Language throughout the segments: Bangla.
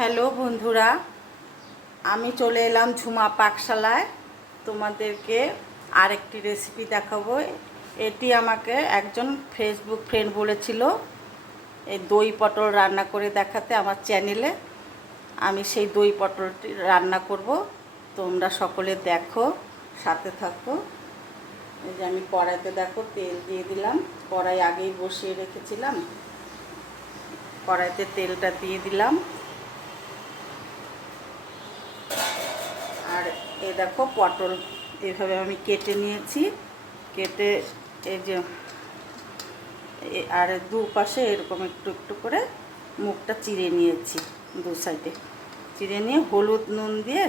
হ্যালো বন্ধুরা, আমি চলে এলাম ঝুমা পাকশালায়। তোমাদেরকে আরেকটি রেসিপি দেখাবো। এটি আমাকে একজন ফেসবুক ফ্রেন্ড বলেছিল এই দই পটল রান্না করে দেখাতে আমার চ্যানেলে। আমি সেই দই পটলটি রান্না করব, তোমরা সকলে দেখো, সাথে থাকো। এই যে আমি কড়াইতে দেখো তেল দিয়ে দিলাম। কড়াই আগেই বসিয়ে রেখেছিলাম, কড়াইতে তেলটা দিয়ে দিলাম। আর এই দেখো পটল এভাবে আমি কেটে নিয়েছি। কেটে এই যে আর দুপাশে এরকম একটু একটু করে মুখটা চিড়ে নিয়েছি, দু সাইডে চিড়ে নিয়ে হলুদ নুন দিয়ে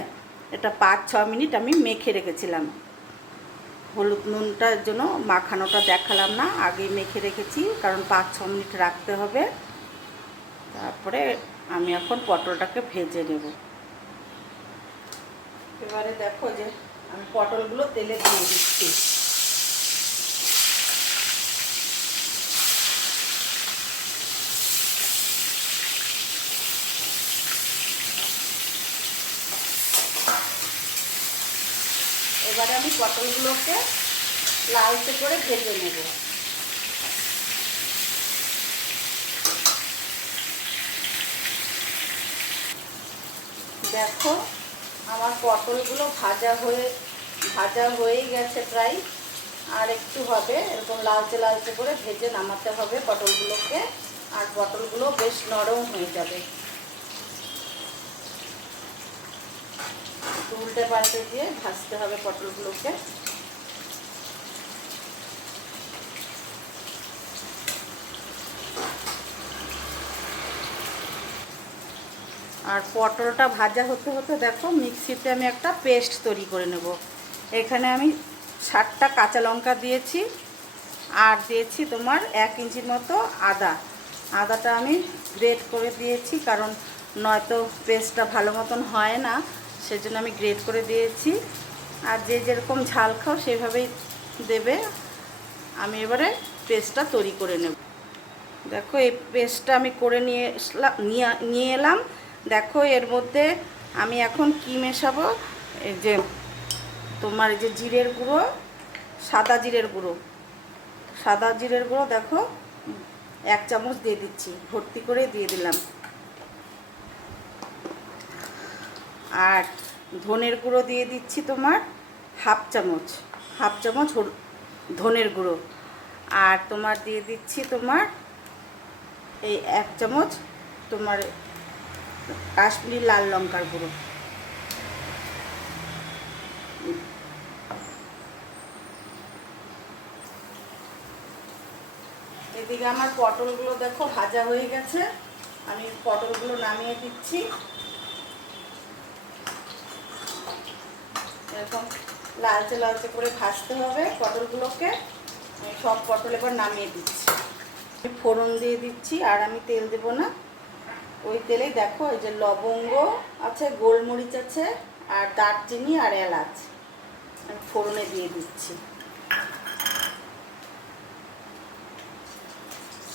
এটা 5-6 মিনিট আমি মেখে রেখেছিলাম। হলুদ নুনটার জন্য মাখানোটা দেখালাম না, আগেই মেখে রেখেছি, কারণ 5-6 মিনিট রাখতে হবে। তারপরে আমি এখন পটলটাকে ভেজে নেব। এবারে দেখো যে আমি পটলগুলো তেলে দিয়ে দিচ্ছি। এবারে আমি পটলগুলোকে লালচে করে ভেজে নেব। দেখো আমার পটলগুলো ভাজা হয়েই গেছে প্রায়, আর একটু হবে, এরকম লালচে লালচে করে ভেজে নামাতে হবে পটলগুলোকে, আর পটলগুলো বেশ নরম হয়ে যাবে। উল্টে পাল্টে দিয়ে ভাজতে হবে পটলগুলোকে। আর পটলটা ভাজা হতে হতে দেখো মিক্সিতে আমি একটা পেস্ট তৈরি করে নেব। এখানে আমি 7টা কাঁচা লঙ্কা দিয়েছি, আর দিয়েছি তোমার 1 ইঞ্চির মতো আদাটা আমি গ্রেট করে দিয়েছি, কারণ নয়তো পেস্টটা ভালো মতন হয় না, সেজন্য আমি গ্রেট করে দিয়েছি। আর যে যেরকম ঝাল খাও সেভাবেই দেবে। আমি এবারে পেস্টটা তৈরি করে নেব। দেখো এই পেস্টটা আমি করে নিয়ে এলাম। দেখো এর মধ্যে আমি এখন কি মেশাবো, এই যে তোমার এই যে জিরের গুঁড়ো, সাদা জিরের গুঁড়ো দেখো 1 চামচ দিয়ে দিচ্ছি, ভর্তি করে দিয়ে দিলাম। আর ধনের গুঁড়ো দিয়ে দিচ্ছি তোমার হাফ চামচ ধনের গুঁড়ো। আর তোমার দিয়ে দিচ্ছি তোমার এই 1 চামচ তোমার কাশ্মীরি লাল লঙ্কার গুঁড়ো। এদিকে আমার পটলগুলো দেখো ভাজা হয়ে গেছে, আমি পটলগুলো নামিয়ে দিচ্ছি। এরকম লালচে লালচে করে ভাজতে হবে পটলগুলোকে। আমি সব পটল এবার নামিয়ে দিচ্ছি। ফোড়ন দিয়ে দিচ্ছি, আর আমি তেল দেব না, ওই তেলেই দেখো এই যে লবঙ্গ আছে, গোলমরিচ আছে, আর দারচিনি আর এলাচ আমি ফোড়নে দিয়ে দিচ্ছি।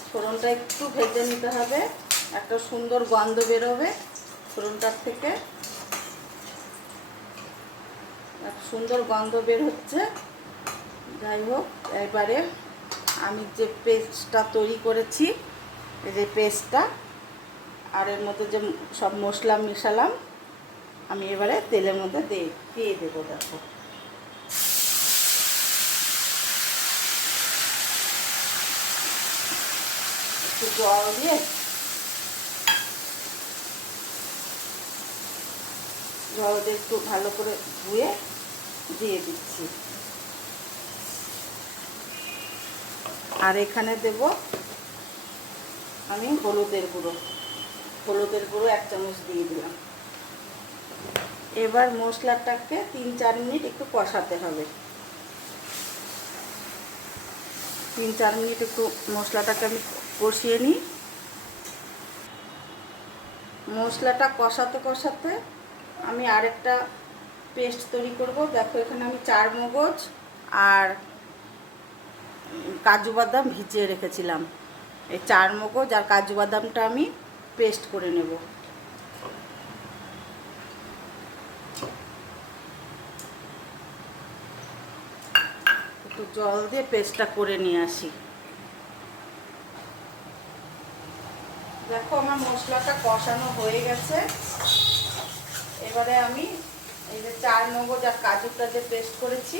ফোড়নটা একটু ভেজে নিতে হবে, একটা সুন্দর গন্ধ বেরোবে ফোড়নটার থেকে। সুন্দর গন্ধ বের হচ্ছে। যাই হোক, এবারে আমি যে পেস্টটা তৈরি করেছি, এই যে পেস্টটা আর এর মধ্যে যে সব মশলা মিশালাম, আমি এবারে তেলের মধ্যে দিয়ে দেবো। দেখো একটু জল দিয়ে একটু ভালো করে ধুয়ে দিয়ে দিচ্ছি। আর এখানে দেব আমি হলুদের গুঁড়ো 1 চামচ দিয়ে দিলাম। এবার মশলাটাকে 3-4 মিনিট একটু কষাতে হবে। 3-4 মিনিট একটু মশলাটাকে আমি কষিয়ে নিই। মশলাটা কষাতে আমি আরেকটা পেস্ট তৈরি করব। দেখো এখানে আমি 4 মগজ আর কাজু বাদাম ভিজিয়ে রেখেছিলাম। এই 4 মগজ আর কাজু বাদামটা আমি পেস্ট করে নেব। জল দিয়ে পেস্টটা করে নিয়ে আসি। দেখো আমার মশলাটা কষানো হয়ে গেছে। এবারে আমি এই যে চার মগজ আর কাজুটা যে পেস্ট করেছি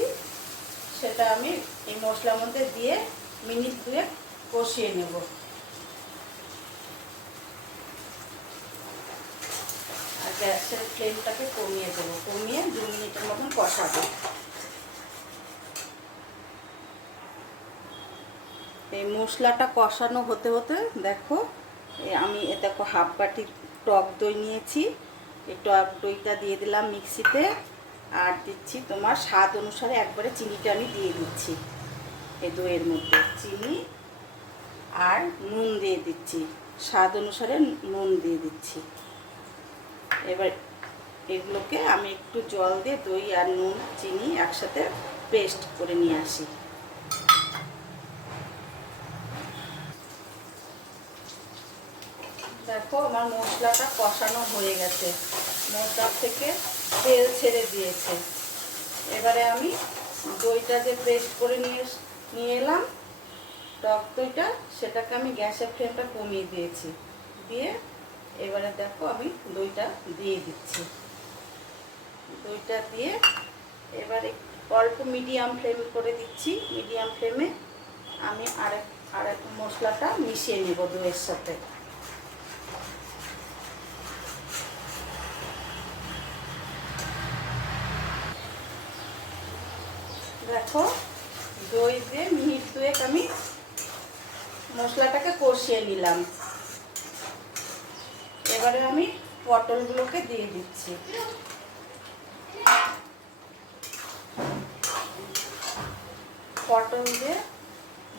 সেটা আমি এই মশলার মধ্যে দিয়ে মিনিট 2 কষিয়ে নেব। আর গ্যাসের ফ্লেমটাকে কমিয়ে দেবো, কমিয়ে 2 মিনিটের মতন কষাবো। এই মশলাটা কষানো হতে হতে দেখো আমি দেখো হাফ বাটি টক দই নিয়েছি। এই টক দইটা দিয়ে দিলাম মিক্সিতে, আর দিচ্ছি তোমার স্বাদ অনুসারে একবারে চিনিটা আমি দিয়ে দিচ্ছি। এই দইয়ের মধ্যে চিনি আর নুন দিয়ে দিচ্ছি, স্বাদ অনুসারে নুন দিয়ে দিচ্ছি। এবার এগুলোকে আমি একটু জল দিয়ে দই আর নুন চিনি একসাথে পেস্ট করে নিয়ে আসি। দেখো আমার মশলাটা কষানো হয়ে গেছে, মশলা থেকে তেল ছেড়ে দিয়েছে। এবারে আমি দইটা যে পেস্ট করে নিয়ে এলাম টক দইটা, সেটাকে আমি গ্যাসের ফ্লেমটা কমিয়ে দিয়েছি। দিয়ে এবারে দেখো আমি দইটা দিয়ে দিচ্ছি। দইটা দিয়ে এবারে অল্প মিডিয়াম ফ্লেম করে দিচ্ছি। মিডিয়াম ফ্লেমে আমি আরেক মশলাটা মিশিয়ে নেব দইয়ের সাথে। দেখো দই দিয়ে মিনিট 2 আমি মশলাটাকে কষিয়ে নিলাম। এবারে আমি পটলগুলোকে দিয়ে দিচ্ছি। পটল দিয়ে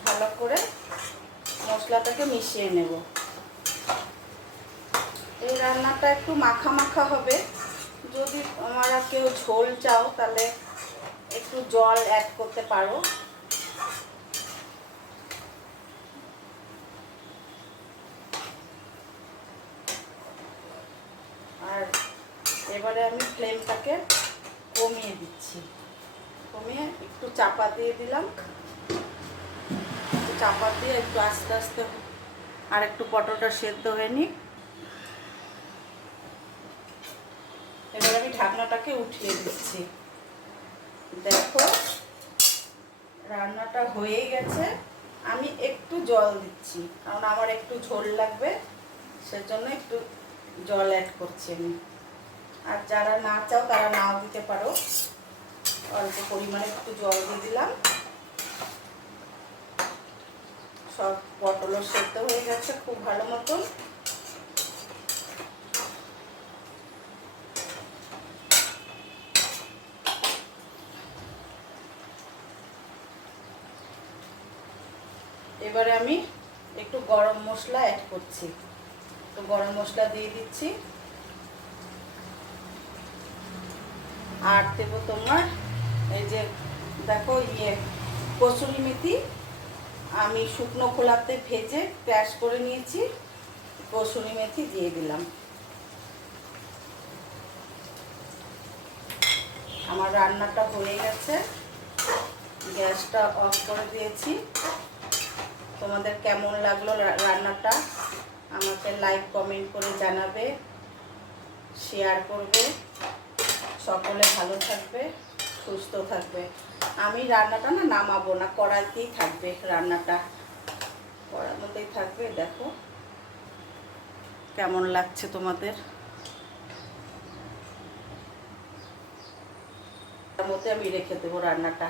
ভালো করে মশলাটাকে মিশিয়ে নেব। এই রান্নাটা একটু মাখা মাখা হবে। যদি তোমরা কেউ ঝোল চাও তাহলে একটু জল অ্যাড করতে পারো। আর এবারে আমি ফ্লেমটাকে কমিয়ে দিচ্ছি, কমিয়ে একটু চাপা দিয়ে দিলাম। চাপা দিয়ে একটু আস্তে আস্তে আর একটু পটলটা সেদ্ধ হয়নি। এবার আমি ঢাকনাটাকে উঠিয়ে দিচ্ছি। দেখো রান্নাটা হয়ে গেছে। আমি একটু জল দিচ্ছি, কারণ আমার একটু ঝোল লাগবে, সেজন্য একটু জল অ্যাড করছি আমি। আর যারা না চাও তারা নাও দিতে পারো। অল্প পরিমাণে একটু জল দিয়ে দিলাম। সব পটলও সেদ্ধ হয়ে গেছে খুব ভালো মতন। এবারে আমি একটু গরম মশলা অ্যাড করছি। তো গরম মশলা দিয়ে দিচ্ছি। আর দেবো তোমার এই যে দেখো কসুরি মেথি, আমি শুকনো খোলাতে ভেজে ক্র্যাশ করে নিয়েছি। কসুরি মেথি দিয়ে দিলাম। আমার রান্নাটা হয়ে গেছে, গ্যাসটা অফ করে দিয়েছি। তোমাদের কেমন লাগলো রান্নাটা আমাকে লাইক কমেন্ট করে জানাবে, শেয়ার করবে। সকলে ভালো থাকবে, সুস্থ থাকবে। আমি রান্নাটা নামাবো না, কড়াইতেই থাকবে রান্নাটা, কড়ার মধ্যেই থাকবে। দেখো কেমন লাগছে তোমাদের। তার মধ্যে আমি রেখে দেবো রান্নাটা।